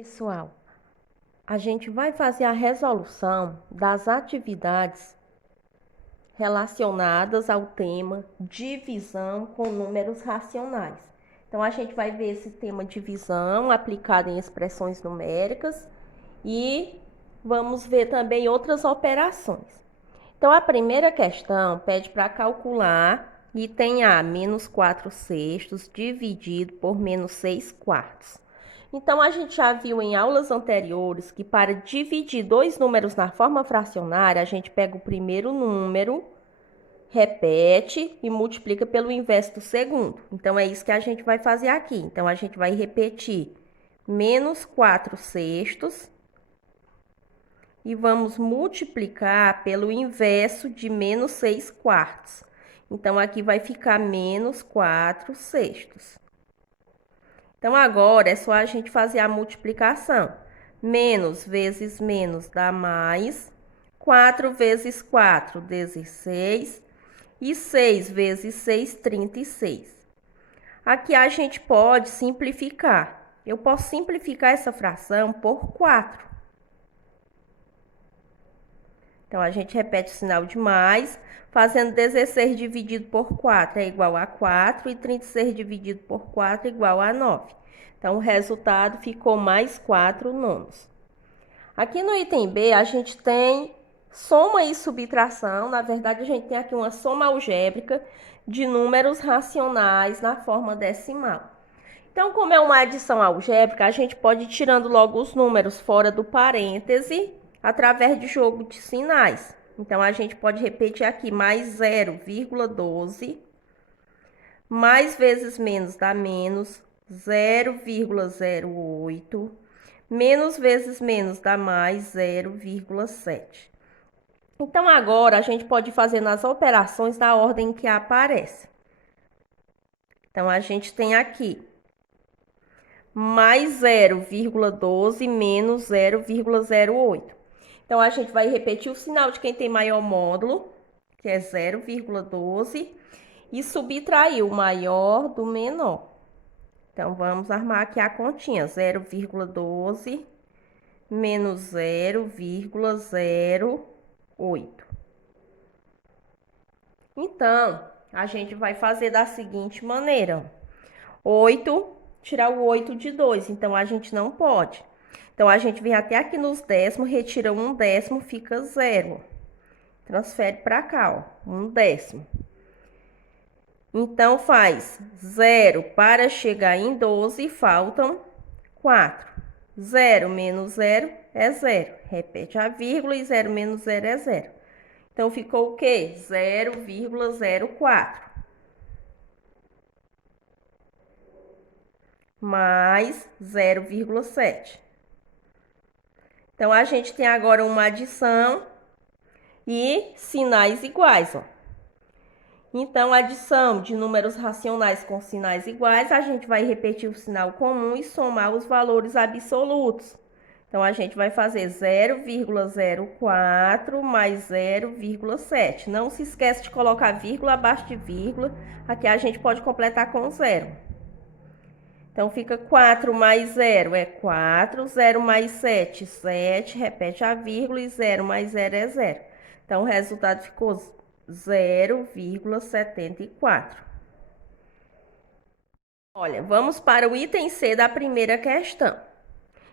Pessoal, a gente vai fazer a resolução das atividades relacionadas ao tema divisão com números racionais. Então, a gente vai ver esse tema divisão aplicado em expressões numéricas e vamos ver também outras operações. Então, a primeira questão pede para calcular item A, menos 4 sextos dividido por menos 6 quartos. Então, a gente já viu em aulas anteriores que para dividir dois números na forma fracionária, a gente pega o primeiro número, repete e multiplica pelo inverso do segundo. Então, é isso que a gente vai fazer aqui. Então, a gente vai repetir menos 4 sextos e vamos multiplicar pelo inverso de menos 6 quartos. Então, aqui vai ficar menos 4 sextos. Então, agora é só a gente fazer a multiplicação. Menos vezes menos dá mais. 4 vezes 4, 16. E 6 vezes 6, 36. Aqui a gente pode simplificar. Eu posso simplificar essa fração por 4. Então, a gente repete o sinal de mais, fazendo 16 dividido por 4 é igual a 4 e 36 dividido por 4 é igual a 9. Então, o resultado ficou mais 4 nonos. Aqui no item B, a gente tem soma e subtração. Na verdade, a gente tem aqui uma soma algébrica de números racionais na forma decimal. Então, como é uma adição algébrica, a gente pode ir tirando logo os números fora do parêntese através de jogo de sinais. Então, a gente pode repetir aqui mais 0,12, mais vezes menos dá menos 0,08, menos vezes menos dá mais 0,7. Então, agora a gente pode fazer nas operações da ordem que aparece. Então, a gente tem aqui mais 0,12 menos 0,08. Então, a gente vai repetir o sinal de quem tem maior módulo, que é 0,12, e subtrair o maior do menor. Então, vamos armar aqui a continha, 0,12 menos 0,08. Então, a gente vai fazer da seguinte maneira. 8, tirar o 8 de 2, então a gente não pode. Então, a gente vem até aqui nos décimos, retira um décimo, fica 0. Transfere para cá, ó, um décimo. Então, faz 0 para chegar em 12, faltam 4. 0 menos 0 é 0. Repete a vírgula e 0 menos 0 é 0. Então, ficou o quê? 0,04. Mais 0,7. Então, a gente tem agora uma adição e sinais iguais, ó. Então, adição de números racionais com sinais iguais, a gente vai repetir o sinal comum e somar os valores absolutos. Então, a gente vai fazer 0,04 mais 0,7. Não se esquece de colocar vírgula abaixo de vírgula. Aqui a gente pode completar com 0. Então, fica 4 mais 0 é 4, 0 mais 7, 7, repete a vírgula e 0 mais 0 é 0. Então, o resultado ficou 0,74. Olha, vamos para o item C da primeira questão.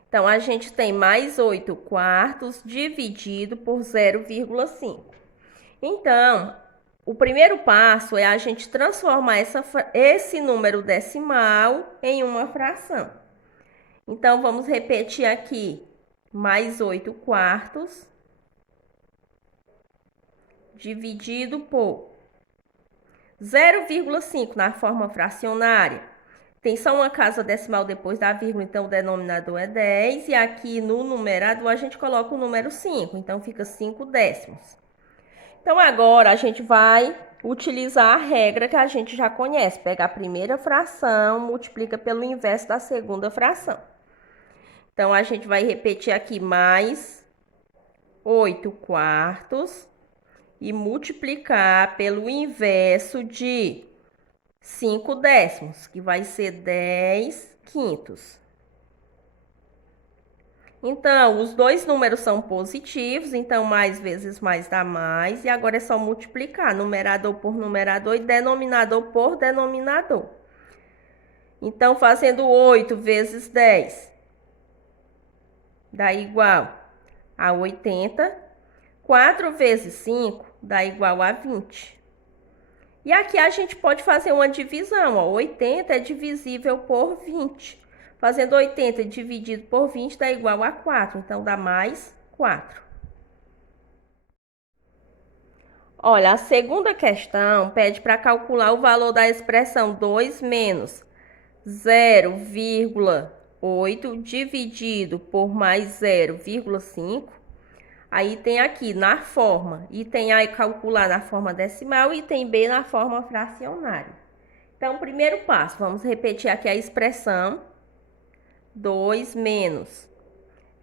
Então, a gente tem mais 8 quartos dividido por 0,5. Então, o primeiro passo é a gente transformar esse número decimal em uma fração. Então, vamos repetir aqui, mais 8 quartos, dividido por 0,5 na forma fracionária. Tem só uma casa decimal depois da vírgula, então o denominador é 10. E aqui no numerador a gente coloca o número 5, então fica 5 décimos. Então, agora a gente vai utilizar a regra que a gente já conhece. Pega a primeira fração, multiplica pelo inverso da segunda fração. Então, a gente vai repetir aqui mais 8 quartos e multiplicar pelo inverso de 5 décimos, que vai ser 10 quintos. Então, os dois números são positivos, então mais vezes mais dá mais. E agora é só multiplicar numerador por numerador e denominador por denominador. Então, fazendo 8 vezes 10 dá igual a 80. 4 vezes 5 dá igual a 20. E aqui a gente pode fazer uma divisão, ó. 80 é divisível por 20. Fazendo 80 dividido por 20 dá igual a 4, então dá mais 4. Olha, a segunda questão pede para calcular o valor da expressão 2 menos 0,8 dividido por mais 0,5. Aí tem aqui na forma, e tem aí calcular na forma decimal e tem B na forma fracionária. Então, primeiro passo, vamos repetir aqui a expressão 2 menos,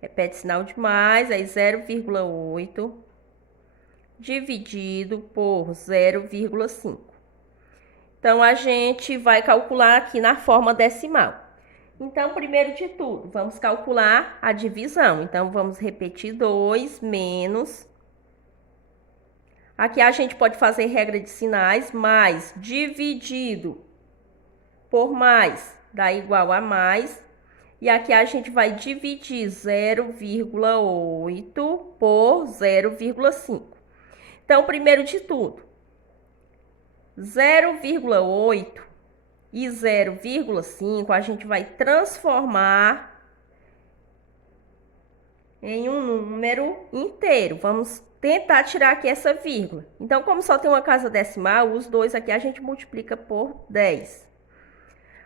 repete sinal de mais, aí 0,8 dividido por 0,5. Então, a gente vai calcular aqui na forma decimal. Então, primeiro de tudo, vamos calcular a divisão. Então, vamos repetir 2 menos. Aqui a gente pode fazer regra de sinais, mais dividido por mais dá igual a mais. E aqui a gente vai dividir 0,8 por 0,5. Então, primeiro de tudo, 0,8 e 0,5 a gente vai transformar em um número inteiro. Vamos tentar tirar aqui essa vírgula. Então, como só tem uma casa decimal, os dois aqui a gente multiplica por 10.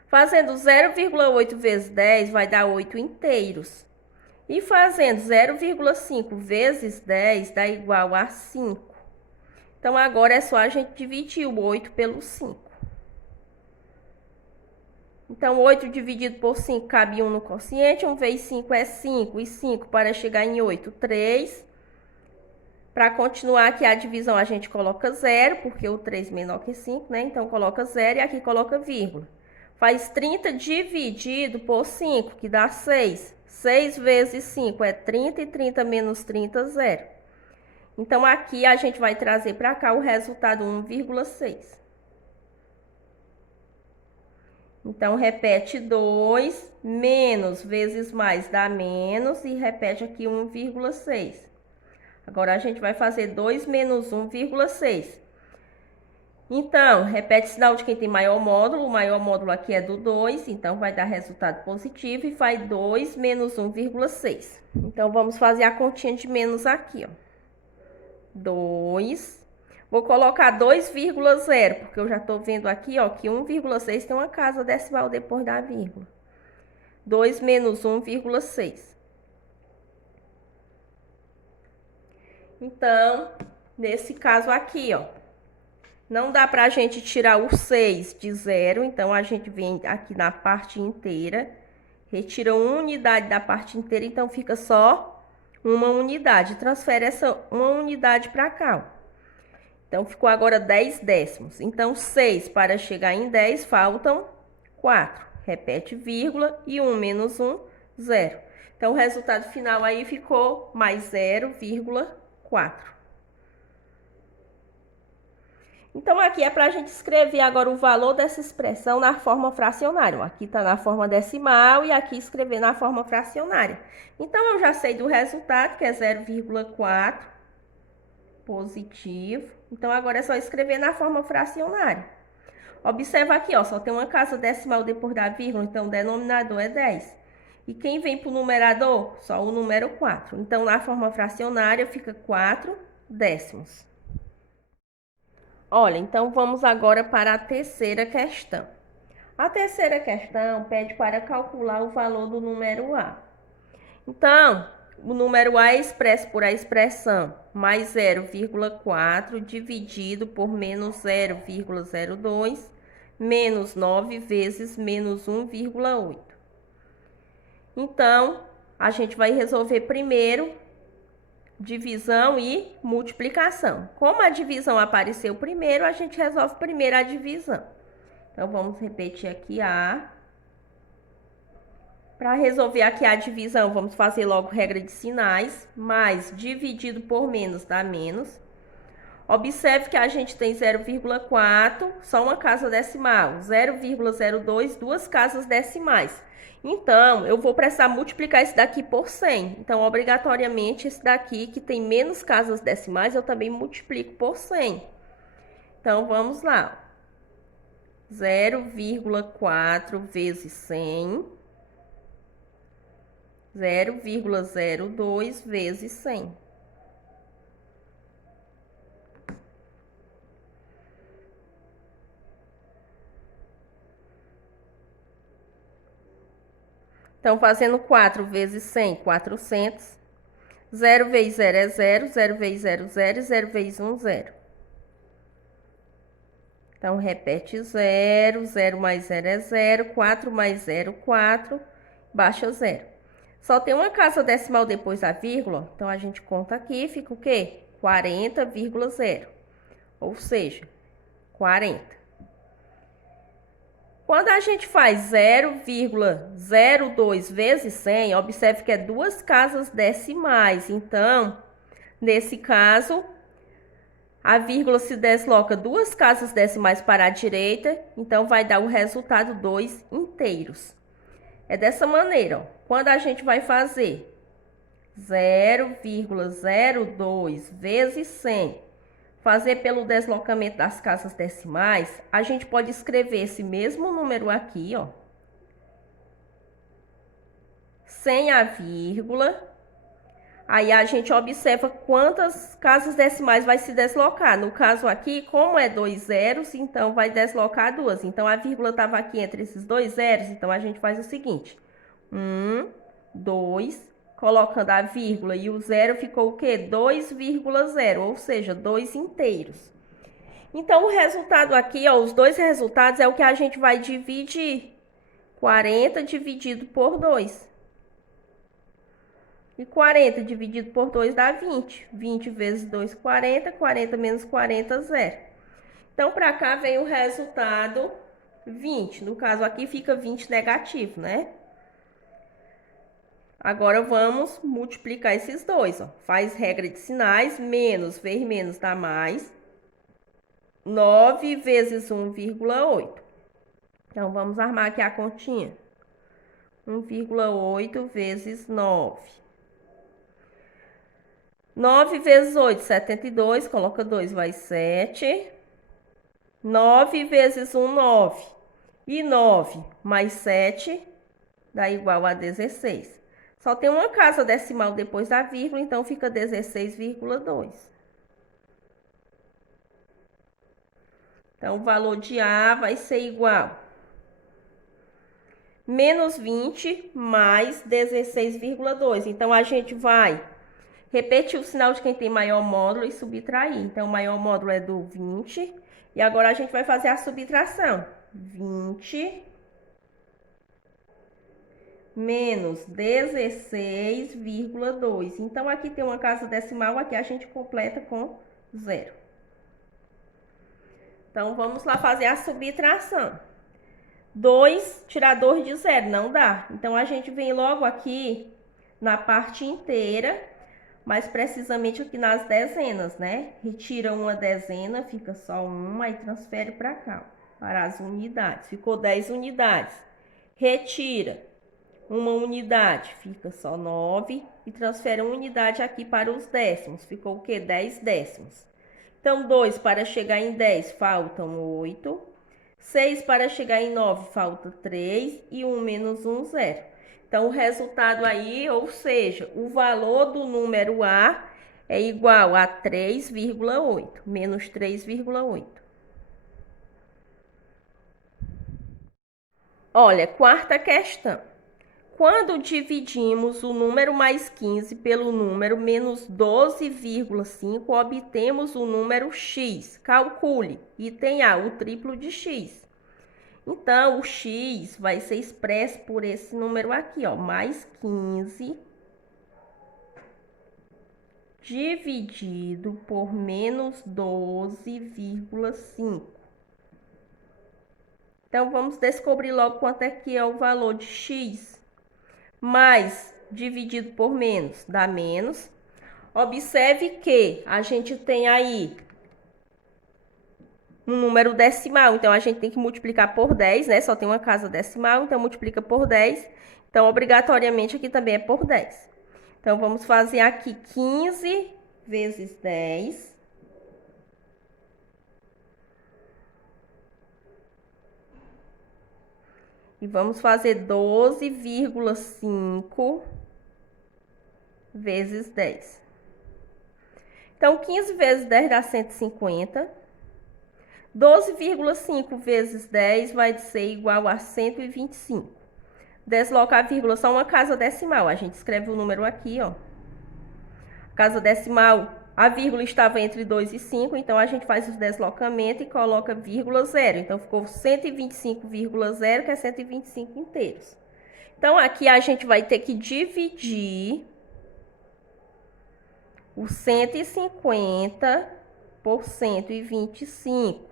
Fazendo 0,8 vezes 10 vai dar 8 inteiros. E fazendo 0,5 vezes 10 dá igual a 5. Então, agora é só a gente dividir o 8 pelo 5. Então, 8 dividido por 5 cabe 1 no quociente. 1 vezes 5 é 5. E 5 para chegar em 8, 3. Para continuar aqui a divisão, a gente coloca 0, porque o 3 é menor que 5, né? Então, coloca 0 e aqui coloca vírgula. Faz 30 dividido por 5, que dá 6. 6 vezes 5 é 30 e 30 menos 30, 0. Então, aqui a gente vai trazer para cá o resultado 1,6. Então, repete 2, menos vezes mais dá menos, e repete aqui 1,6. Agora, a gente vai fazer 2 menos 1,6. Então, repete sinal de quem tem maior módulo. O maior módulo aqui é do 2, então vai dar resultado positivo e faz 2 menos 1,6. Então, vamos fazer a continha de menos aqui, ó. 2. Vou colocar 2,0, porque eu já estou vendo aqui, ó, que 1,6 tem uma casa decimal depois da vírgula. 2 menos 1,6. Então, nesse caso aqui, ó, não dá pra gente tirar o 6 de 0, então a gente vem aqui na parte inteira, retira uma unidade da parte inteira, então fica só uma unidade. Transfere essa uma unidade para cá, ó. Então, ficou agora 10 décimos. Então, 6 para chegar em 10, faltam 4. Repete vírgula e 1 menos 1, 0. Então, o resultado final aí ficou mais 0,4. Então, aqui é para a gente escrever agora o valor dessa expressão na forma fracionária. Aqui está na forma decimal e aqui escrever na forma fracionária. Então, eu já sei do resultado, que é 0,4 positivo. Então, agora é só escrever na forma fracionária. Observa aqui, ó, só tem uma casa decimal depois da vírgula, então o denominador é 10. E quem vem para o numerador? Só o número 4. Então, na forma fracionária fica 4 décimos. Olha, então vamos agora para a terceira questão. A terceira questão pede para calcular o valor do número A. Então, o número A é expresso por a expressão mais 0,4 dividido por menos 0,02 menos 9 vezes menos 1,8. Então, a gente vai resolver primeiro divisão e multiplicação. Como a divisão apareceu primeiro, a gente resolve primeiro a divisão. Então, vamos repetir aqui A Para resolver aqui a divisão, vamos fazer logo regra de sinais. Mais dividido por menos dá menos. Observe que a gente tem 0,4, só uma casa decimal. 0,02, duas casas decimais. Então, eu vou precisar multiplicar esse daqui por 100. Então, obrigatoriamente, esse daqui, que tem menos casas decimais, eu também multiplico por 100. Então, vamos lá. 0,4 vezes 100. 0,02 vezes 100. Então, fazendo 4 vezes 100, 400. 0 vezes 0 é 0, 0 vezes 0, 0, 0 vezes 1, 0. Então, repete 0, 0 mais 0 é 0, 4 mais 0, 4, baixa 0. Só tem uma casa decimal depois da vírgula, então a gente conta aqui, fica o quê? 40,0, ou seja, 40. Quando a gente faz 0,02 vezes 100, observe que é duas casas decimais. Então, nesse caso, a vírgula se desloca duas casas decimais para a direita, então vai dar o resultado 2 inteiros. É dessa maneira, ó. Quando a gente vai fazer 0,02 vezes 100, fazer pelo deslocamento das casas decimais, a gente pode escrever esse mesmo número aqui, ó, sem a vírgula. Aí a gente observa quantas casas decimais vai se deslocar. No caso aqui, como é 2 zeros, então vai deslocar duas. Então a vírgula estava aqui entre esses 2 zeros, então a gente faz o seguinte: 1, 2, colocando a vírgula e o zero ficou o quê? 2,0, ou seja, 2 inteiros. Então, o resultado aqui, ó, os dois resultados é o que a gente vai dividir. 40 dividido por 2. E 40 dividido por 2 dá 20. 20 vezes 2, 40. 40 menos 40, 0. Então, para cá vem o resultado 20. No caso aqui fica 20 negativo, né? Agora vamos multiplicar esses dois, ó. Faz regra de sinais, menos vezes menos dá mais. 9 vezes 1,8. Então, vamos armar aqui a continha. 1,8 vezes 9. 9 vezes 8, 72. Coloca 2, vai 7. 9 vezes 1, 9. E 9 mais 7 dá igual a 16. Só tem uma casa decimal depois da vírgula, então fica 16,2. Então, o valor de A vai ser igual menos 20 mais 16,2. Então, a gente vai repetir o sinal de quem tem maior módulo e subtrair. Então, o maior módulo é do 20. E agora a gente vai fazer a subtração. 20 menos 16,2. Então, aqui tem uma casa decimal, aqui a gente completa com 0. Então, vamos lá fazer a subtração. 2 tirar 2 de 0, não dá. Então, a gente vem logo aqui na parte inteira, mais precisamente aqui nas dezenas, né? Retira uma dezena, fica só uma e transfere para cá, para as unidades. Ficou 10 unidades. Retira uma unidade, fica só 9 e transfere uma unidade aqui para os décimos. Ficou o quê? 10 décimos. Então, 2 para chegar em 10, faltam 8. 6 para chegar em 9, falta 3. E 1 menos 1, 0. Então, o resultado aí, ou seja, o valor do número A é igual a 3,8, menos 3,8. Olha, quarta questão. Quando dividimos o número mais 15 pelo número menos 12,5, obtemos o número x. Calcule. Item A, o triplo de x. Então, o x vai ser expresso por esse número aqui, ó, mais 15 dividido por menos 12,5. Então, vamos descobrir logo quanto é que é o valor de x. mais dividido por menos dá menos. Observe que a gente tem aí um número decimal, então a gente tem que multiplicar por 10, né? Só tem uma casa decimal, então multiplica por 10. Então, obrigatoriamente, aqui também é por 10. Então, vamos fazer aqui 15 vezes 10. E vamos fazer 12,5 vezes 10. Então, 15 vezes 10 dá 150. 12,5 vezes 10 vai ser igual a 125. Desloca a vírgula só uma casa decimal. A gente escreve o número aqui, ó. Casa decimal, a vírgula estava entre 2 e 5, então a gente faz o deslocamento e coloca vírgula 0. Então, ficou 125,0, que é 125 inteiros. Então, aqui a gente vai ter que dividir o 150 por 125.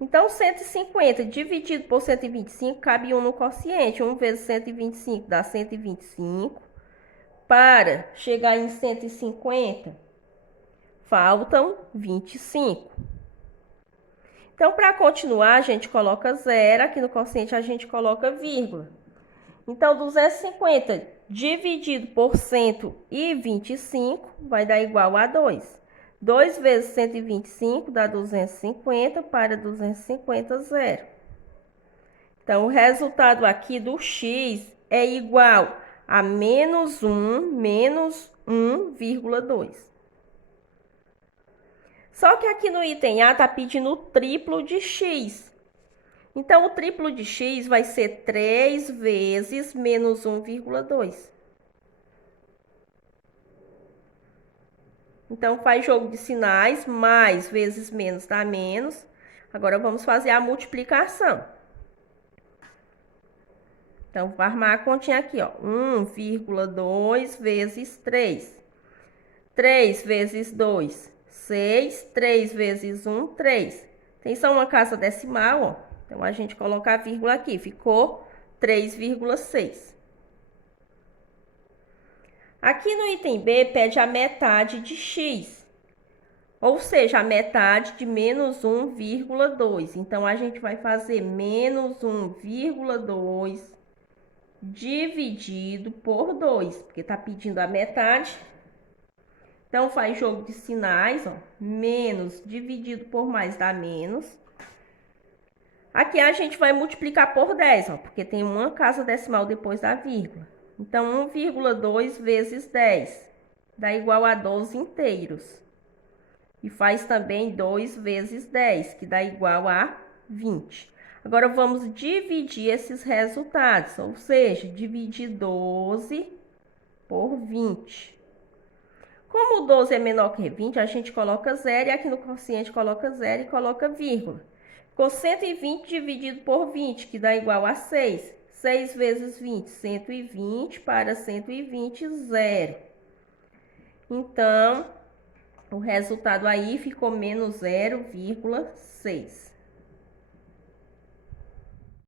Então, 150 dividido por 125, cabe 1 no quociente. 1 vezes 125 dá 125. Para chegar em 150, faltam 25. Então, para continuar, a gente coloca 0. Aqui no quociente, a gente coloca vírgula. Então, 250 dividido por 125 vai dar igual a 2. 2 vezes 125 dá 250, para 250, 0. Então, o resultado aqui do x é igual a menos 1,2. Só que aqui no item A está pedindo o triplo de x. Então, o triplo de x vai ser 3 vezes menos 1,2. Então, faz jogo de sinais, mais vezes menos dá menos. Agora, vamos fazer a multiplicação. Então, vou armar a continha aqui, ó. 1,2 vezes 3. 3 vezes 2, 6. 3 vezes 1, 3. Tem só uma casa decimal, ó. Então, a gente coloca a vírgula aqui. Ficou 3,6. Aqui no item B, pede a metade de x. Ou seja, a metade de menos 1,2. Então, a gente vai fazer menos 1,2 dividido por 2, porque está pedindo a metade. Então, faz jogo de sinais, ó. Menos dividido por mais dá menos. Aqui a gente vai multiplicar por 10, ó, porque tem uma casa decimal depois da vírgula. Então, 1,2 vezes 10 dá igual a 12 inteiros. E faz também 2 vezes 10, que dá igual a 20. Agora, vamos dividir esses resultados, ou seja, dividir 12 por 20. Como o 12 é menor que 20, a gente coloca 0 e aqui no quociente coloca 0 e coloca vírgula. Ficou 120 dividido por 20, que dá igual a 6. 6 vezes 20, 120, para 120, 0. Então, o resultado aí ficou menos 0,6.